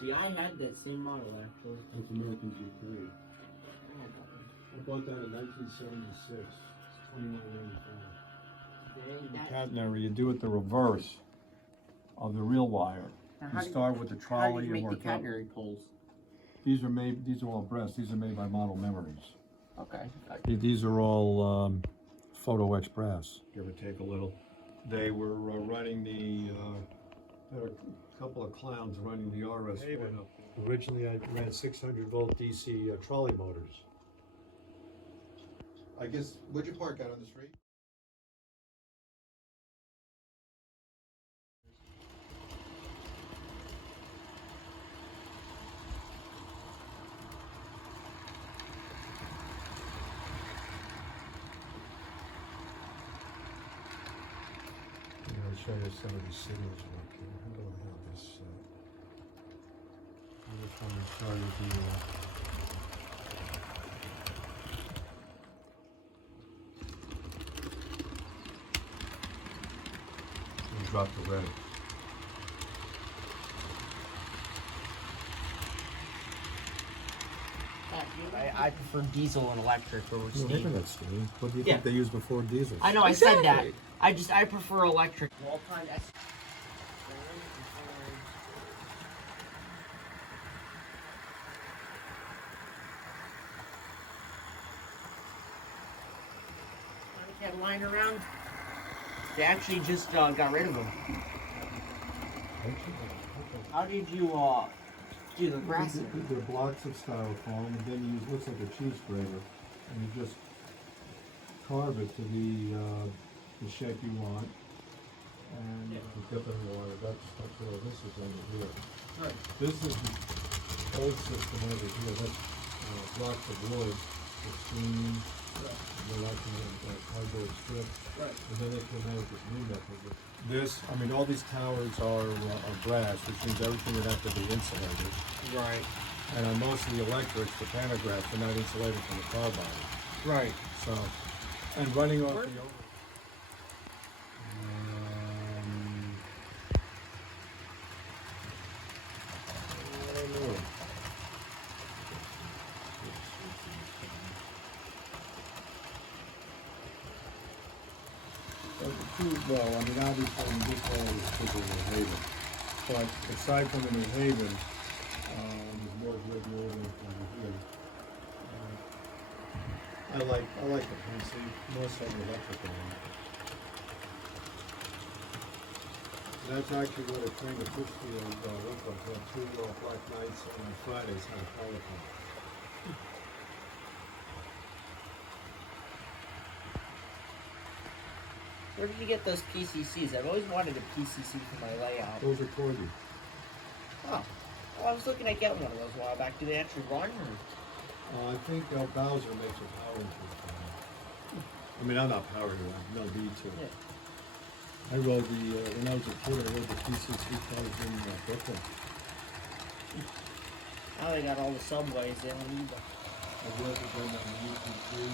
See, I had that same model actually. That's American G3. I bought that in 1976. It's $21.95. Catenary, you do it the reverse of the real wire. You start with the trolley and work up. How do you make the catenary poles? These are all Brest. These are made by Model Memories. Okay. These are all Photo X brass. Give or take a little. They were running there were a couple of clowns running the RS. Originally, I ran 600-volt DC trolley motors. I guess, would you park out on the street? I'll show you some of these signals work here. How do I have this? This one is starting to drop the red. I prefer diesel and electric over steam. What do you think they used before diesel? I know, Exactly. I said that. I prefer electric. All-time Cat lying around. They actually just got rid of them. How did you do the grass? They're blocks of styrofoam, and then you use looks like a cheese grater, and you just carve it to the shape you want. And you dip it in water. That's all this is under here. Right. This is the old system over here. That's blocks of wood, with steam, they're like a cardboard strip. Right. And then they came out with this new method. I mean, all these towers are brass, which means everything would have to be insulated. Right. And on most of the electrics, the pantographs are not insulated from the car body. Right. So, and running off the I don't know. Well, I mean, obviously, this hall is bigger than New Haven. But aside from the New Haven, there's more wood moving over here. I like the PC, more so the electrical one. That's actually what a train to Pittsfield looked like. 2 black nights and on Fridays had a power plant. Where did you get those PCCs? I've always wanted a PCC for my layout. Those are Corgi. Oh. Well, I was looking at getting one of those a while back. Do they actually run? Or? I think Bowser makes a power into it. I mean, I'm not power to it, no need to. Yeah. I rode when I was a kid, I rode the PCC cars in Brooklyn. Now they got all the subways in. I worked with them on the UP3.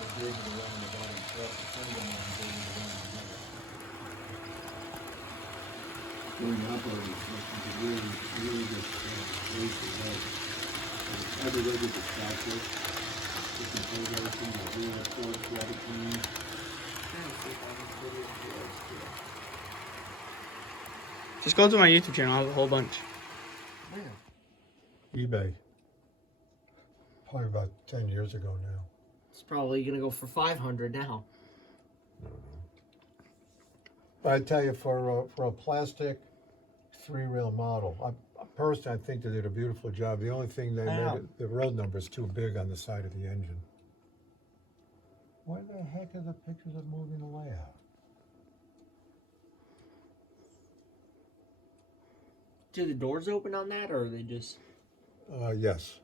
They're big and around the bottom. Plus, a friend of mine big and around the middle. Doing operators, which is really good ways to go. Every way to distract it. You can play everything, like we have sports, gravity. Just go to my YouTube channel. I have a whole bunch. Where? eBay. Probably about 10 years ago now. It's probably gonna go for 500 now. But I tell you, for a plastic 3-rail model, I person, I think they did a beautiful job. The only thing they I know. made, the road number is too big on the side of the engine. Why the heck are the pictures of moving the layout? Do the doors open on that, or are they just? Yes.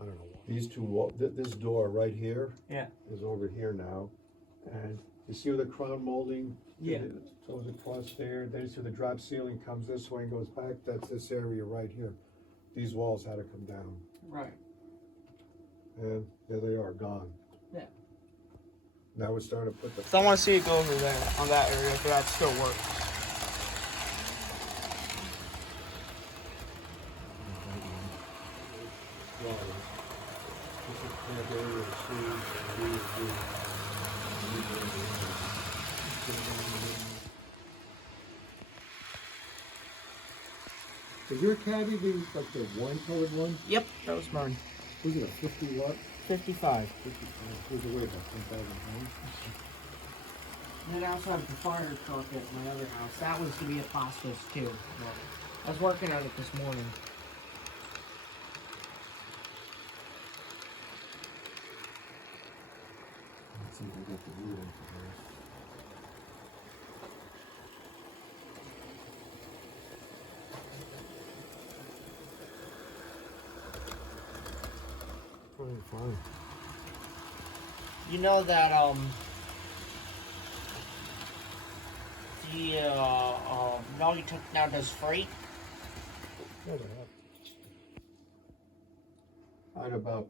I don't know. These two, this door right here Yeah. is over here now. And you see where the crown molding? Yeah. Goes across there, then you see the drop ceiling comes this way and goes back, that's this area right here. These walls had to come down, Right. and there they are, gone. Yeah. Now we're starting to put the. So I want to see it go over there on that area if that still works. Is your caddy like the wine colored one? Yep, that was mine. Was it a 50 watt? 55. 55. Was it weigh about 10,000 pounds? And then I also have the fire truck at my other house. That was to be a phosphorus too. Well, I was working on it this morning. Let's see if I got the wheel into there. Fine. You know that the Naughty Truck now does freight. I'd about